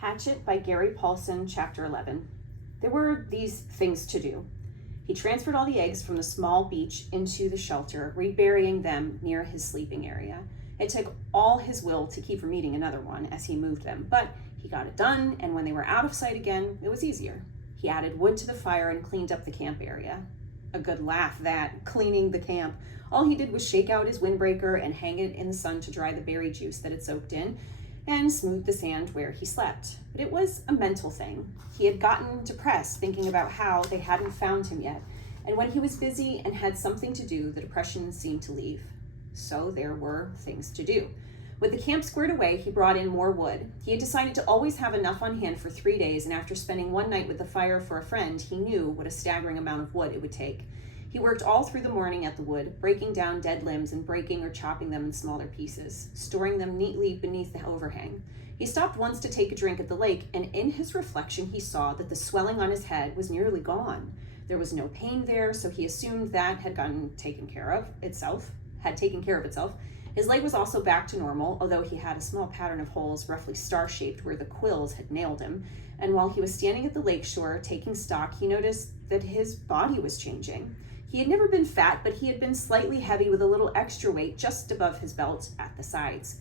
Hatchet by Gary Paulsen, Chapter 11. There were these things to do. He transferred all the eggs from the small beach into the shelter, reburying them near his sleeping area. It took all his will to keep from eating another one as he moved them, but he got it done, and when they were out of sight again, it was easier. He added wood to the fire and cleaned up the camp area. A good laugh, that, cleaning the camp. All he did was shake out his windbreaker and hang it in the sun to dry the berry juice that had soaked in, and smooth the sand where he slept. But it was a mental thing. He had gotten depressed thinking about how they hadn't found him yet, and when he was busy and had something to do, the depression seemed to leave. So there were things to do. With the camp squared away, he brought in more wood. He had decided to always have enough on hand for 3 days, and after spending one night with the fire for a friend, he knew what a staggering amount of wood it would take. He worked all through the morning at the wood, breaking down dead limbs and breaking or chopping them in smaller pieces, storing them neatly beneath the overhang. He stopped once to take a drink at the lake, and in his reflection he saw that the swelling on his head was nearly gone. There was no pain there, so he assumed that had taken care of itself. His leg was also back to normal, although he had a small pattern of holes roughly star-shaped where the quills had nailed him. And while he was standing at the lakeshore taking stock, he noticed that his body was changing. He had never been fat, but he had been slightly heavy with a little extra weight just above his belt at the sides.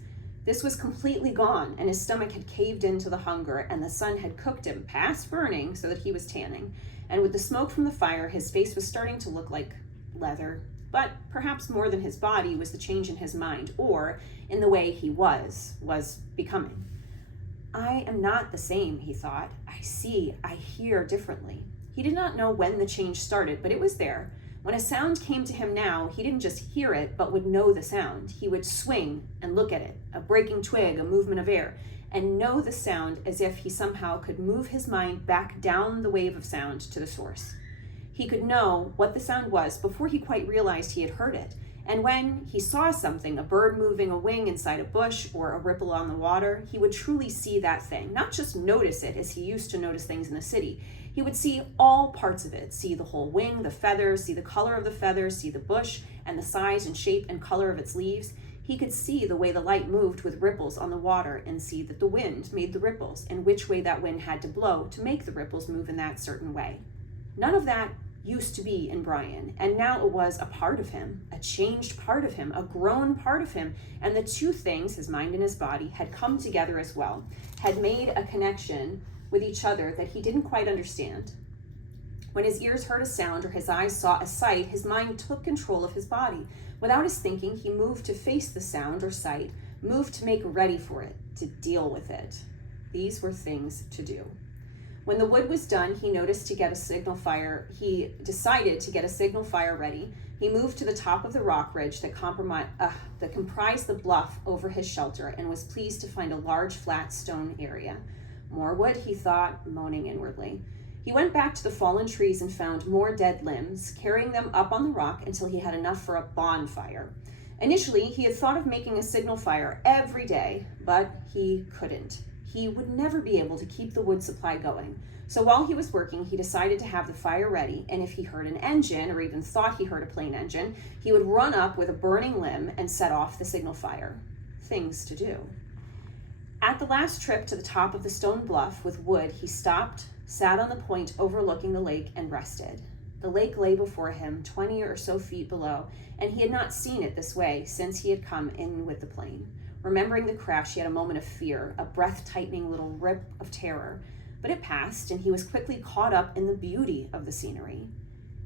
This was completely gone, and his stomach had caved into the hunger, and the sun had cooked him past burning so that he was tanning. And with the smoke from the fire, his face was starting to look like leather. But perhaps more than his body was the change in his mind, or in the way he was becoming. I am not the same, he thought. I see, I hear differently. He did not know when the change started, but it was there. When a sound came to him now, he didn't just hear it, but would know the sound. He would swing and look at it, a breaking twig, a movement of air, and know the sound as if he somehow could move his mind back down the wave of sound to the source. He could know what the sound was before he quite realized he had heard it. And when he saw something, a bird moving a wing inside a bush or a ripple on the water, he would truly see that thing, not just notice it as he used to notice things in the city. He would see all parts of it, see the whole wing, the feathers, see the color of the feathers, see the bush and the size and shape and color of its leaves. He could see the way the light moved with ripples on the water and see that the wind made the ripples and which way that wind had to blow to make the ripples move in that certain way. None of that used to be in Brian, and now it was a part of him, a changed part of him, a grown part of him, and the two things, his mind and his body, had come together as well, had made a connection with each other that he didn't quite understand. When his ears heard a sound or his eyes saw a sight, his mind took control of his body. Without his thinking, he moved to face the sound or sight, moved to make ready for it, to deal with it. These were things to do. When the wood was done, he decided to get a signal fire ready. He moved to the top of the rock ridge that comprised the bluff over his shelter and was pleased to find a large flat stone area. More wood, he thought, moaning inwardly. He went back to the fallen trees and found more dead limbs, carrying them up on the rock until he had enough for a bonfire. Initially, he had thought of making a signal fire every day, but he couldn't. He would never be able to keep the wood supply going. So while he was working, he decided to have the fire ready, and if he heard an engine, or even thought he heard a plane engine, he would run up with a burning limb and set off the signal fire. Things to do. At the last trip to the top of the stone bluff with wood, he stopped, sat on the point overlooking the lake, and rested. The lake lay before him, 20 or so feet below, and he had not seen it this way since he had come in with the plane. Remembering the crash, he had a moment of fear, a breath-tightening little rip of terror. But it passed, and he was quickly caught up in the beauty of the scenery.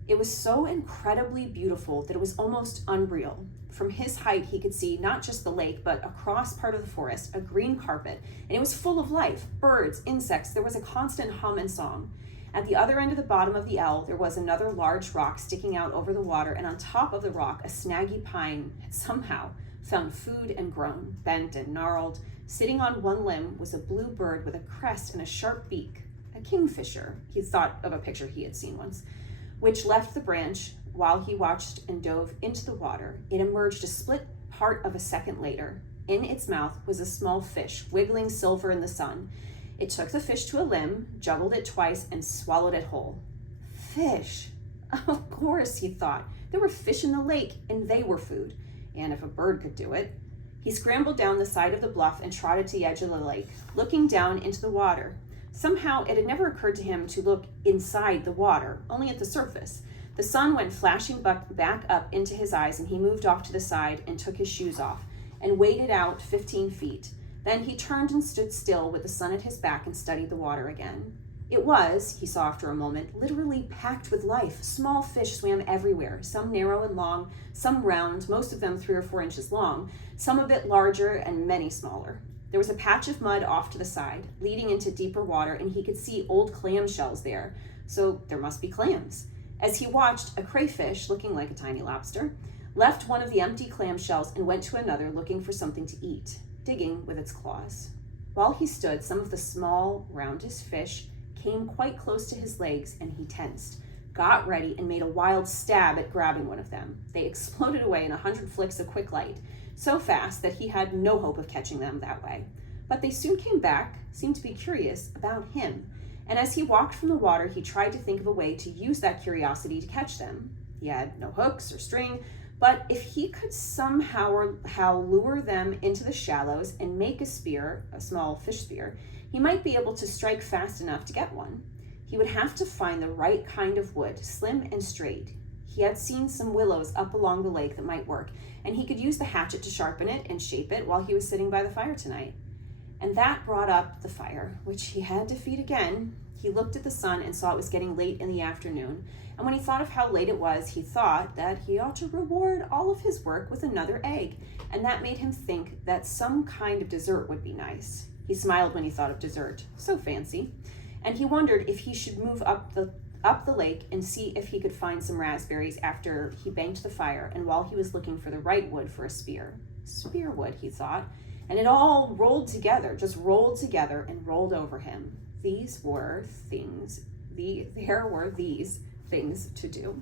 It was so incredibly beautiful that it was almost unreal. From his height, he could see not just the lake, but across part of the forest, a green carpet, and it was full of life, birds, insects. There was a constant hum and song. At the other end of the bottom of the L, there was another large rock sticking out over the water, and on top of the rock, a snaggy pine had somehow found food and grown, bent and gnarled. Sitting on one limb was a blue bird with a crest and a sharp beak, a kingfisher. He thought of a picture he had seen once, which left the branch while he watched and dove into the water. It emerged a split part of a second later. In its mouth was a small fish, wiggling silver in the sun. It took the fish to a limb, juggled it twice, and swallowed it whole. Fish! Of course, he thought. There were fish in the lake, and they were food. And if a bird could do it. He scrambled down the side of the bluff and trotted to the edge of the lake, looking down into the water. Somehow, it had never occurred to him to look inside the water, only at the surface. The sun went flashing back up into his eyes, and he moved off to the side and took his shoes off and waded out 15 feet. Then he turned and stood still with the sun at his back and studied the water again. It was, he saw after a moment, literally packed with life. Small fish swam everywhere, some narrow and long, some round, most of them 3 or 4 inches long, some a bit larger and many smaller. There was a patch of mud off to the side, leading into deeper water, and he could see old clam shells there, so there must be clams. As he watched, a crayfish, looking like a tiny lobster, left one of the empty clam shells and went to another looking for something to eat, digging with its claws. While he stood, some of the small, roundish fish came quite close to his legs, and he tensed, got ready, and made a wild stab at grabbing one of them. They exploded away in 100 flicks of quick light, so fast that he had no hope of catching them that way. But they soon came back, seemed to be curious about him, and as he walked from the water, he tried to think of a way to use that curiosity to catch them. He had no hooks or string, but if he could somehow or how lure them into the shallows and make a spear, a small fish spear, he might be able to strike fast enough to get one. He would have to find the right kind of wood, slim and straight. He had seen some willows up along the lake that might work, and he could use the hatchet to sharpen it and shape it while he was sitting by the fire tonight. And that brought up the fire, which he had to feed again. He looked at the sun and saw it was getting late in the afternoon, and when he thought of how late it was, he thought that he ought to reward all of his work with another egg, and that made him think that some kind of dessert would be nice. He smiled when he thought of dessert, so fancy, and he wondered if he should move up the lake and see if he could find some raspberries after he banked the fire, and while he was looking for the right wood for a spear. Spear wood, he thought, and it all rolled together, just rolled together and rolled over him. There were these things to do.